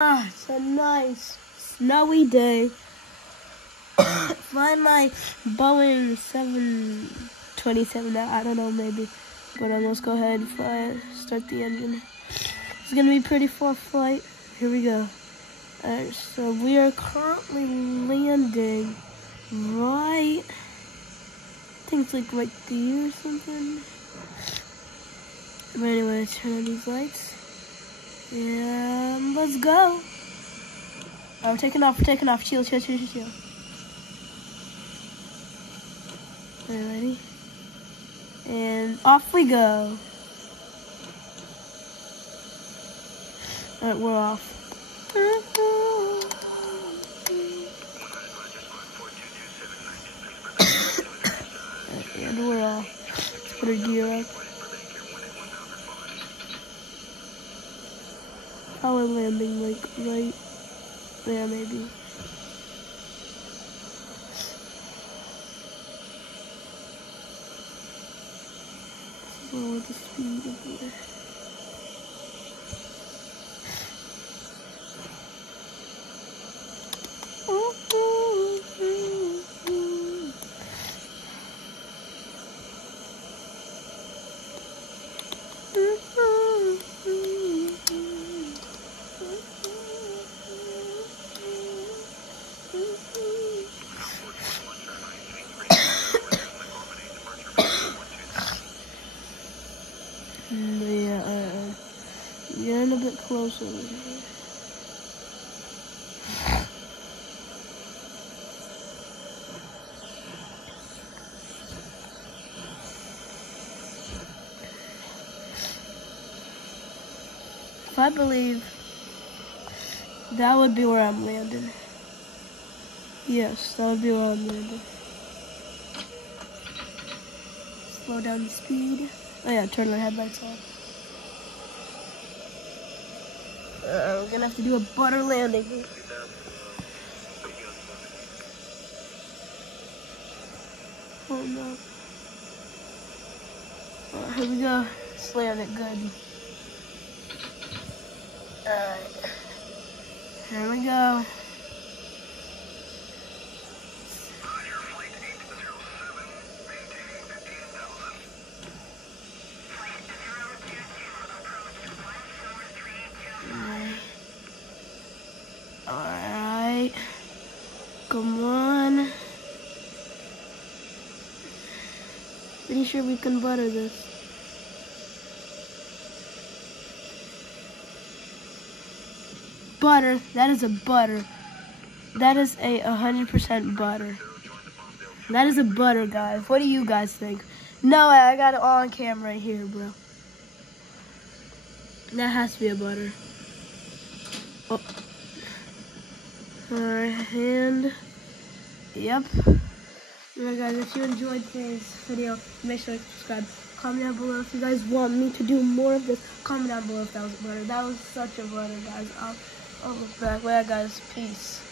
It's a nice snowy day. Flying my Boeing 727 out, I don't know, maybe. But let's go ahead and fly it, start the engine. It's gonna be pretty far flight. Here we go. Alright, so we are currently landing right, I think it's like right there or something. But anyway, turn on these lights. And let's go. Oh, we're taking off, chill. Are you ready? And off we go. Alright, we're off. And we're off. Let's put our gear up. Power landing like right there maybe. Lower the speed of it. Getting a bit closer over here. If I believe that would be where I'm landing. Yes, that would be where I'm landing. Slow down the speed. Oh yeah, turn my headlights on. We're gonna have to do a butter landing. Oh no. Alright, here we go. Let's land it good. Alright. Here we go. Alright, come on. Pretty sure we can butter this. Butter, that is a butter. That is a 100% butter. That is a butter, guys. What do you guys think? No way, I got it all on camera right here, bro. That has to be a butter. Oh. Alright, and yep. Alright guys, if you enjoyed today's video, make sure to subscribe. Comment down below if you guys want me to do more of this. Comment down below if that was butter. That was such a butter, guys. I'll look back. Well, guys, peace.